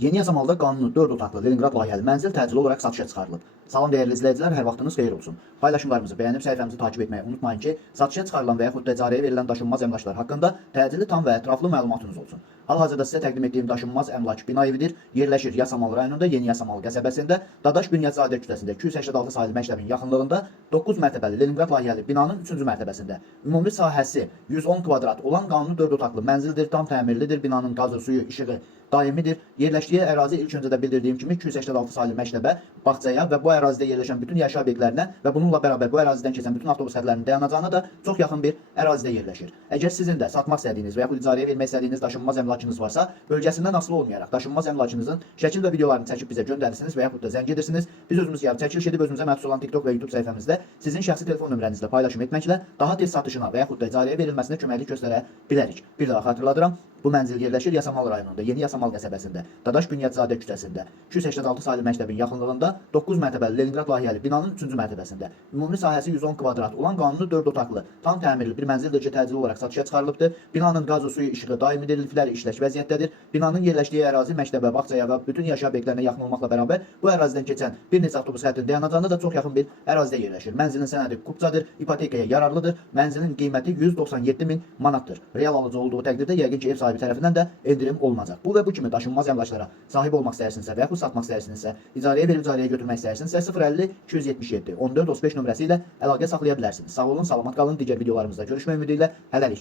Yeni yasamalda qanuni 4 otaqlı Leningrad layihəli mənzil təcili olaraq satışa çıxarılıb. Salam dəyərli izləyicilər, hər vaxtınız xeyir olsun. Paylaşımlarımızı bəyənib səhifəmizi takip etməyi unutmayın ki, satışa çıxarılan və yaxud da icarəyə verilən daşınmaz əmlaklar haqqında təcili, tam və ətraflı məlumatınız olsun. Hal-hazırda sizə təqdim etdiyim daşınmaz əmlak bina evidir. Yerləşir Yasamal rayonunda Yeni Yasamal qəsəbəsində Dadaş Bünyadzadə küçəsində 286 sayılı məktəbin yaxınlığında 9 mərtəbəli Leningrad layihəli binanın 3-cü mərtəbəsində. Ümumi sahəsi 110 kvadrat olan qanuni 4 otaqlı mənzildir, tam təmirlidir. Binanın qazı, suyu, işığı daimidir. Yerləşdiyi ərazi ilk öncə də bildirdiyim kimi 286 sayılı məktəbə, bağçaya və bu ərazidə yerləşən bütün yaşayış obyektlərinə və bununla bərabər bu ərazidən keçən bütün avtobus xətlərinin dayanacağına da çox yaxın bir ərazidə yerləşir. Əgər sizin də satmaq istədiyiniz və yaxud icarəyə vermək istədiyiniz daşınmaz əmlakınız varsa, bölgəsindən asılı olmayaraq daşınmaz əmlakınızın şəkil və videolarını çəkib bizə göndərirsiniz və yaxud da zəng edirsiniz. Biz özümüz gəlib çəkiliş edib özümüzə məxsus olan TikTok və YouTube səhifəmizdə sizin şəxsi telefon nömrənizlə paylaşım etməklə daha tez satışına və yaxud da icarəyə verilməsinə köməklik göstərə bilərik. Bir daha xatırladıram. Bu mənzil yerləşir Yasamal rayonunda, Yeni Yasamal qəsəbəsində, Dadaş Bünyadzadə küçəsində, 286 sayılı məktəbin yaxınlığında 9 mərtəbəli Leningrad layihəli binanın 3-cü mərtəbəsində. Ümumi sahəsi 110 kvadrat olan qanuni 4 otaqlı, tam təmirli bir mənzildir ki, təcili olaraq satışa çıxarılıbdır. Binanın qazı, suyu, işığı daimidir, lifləri işlək vəziyyətdədir. Binanın yerləşdiyi ərazi məktəbə, bağçaya və bütün yaşayış obyektlərinə yaxın olmaqla bərabər bu ərazidən keçən bir neçə avtobus xəttinin dayanacağında da çox yaxın bir ərazidə yerləşir. Mənzilin sənədi kupçadır, ipotekaya yararlıdır. Mənzilin qiyməti 197.000 manatdır. Real alıcı olduğu təqdirdə yəqin ki, ev sahibi tərəfindən də endirim olunacaq. Bu və bu kimi daşınmaz əmlaklara sahib olmaq istəyirsinizsə və yaxud satmaq istəyirsinizsə, icarəyə verib icarəyə götürmək istəyirsinizsə 050 277 14 35 nömrəsi ilə əlaqə saxlaya bilərsiniz. Sağ olun, salamat qalın. Digər videolarımızda görüşmək ümidi ilə hələlik.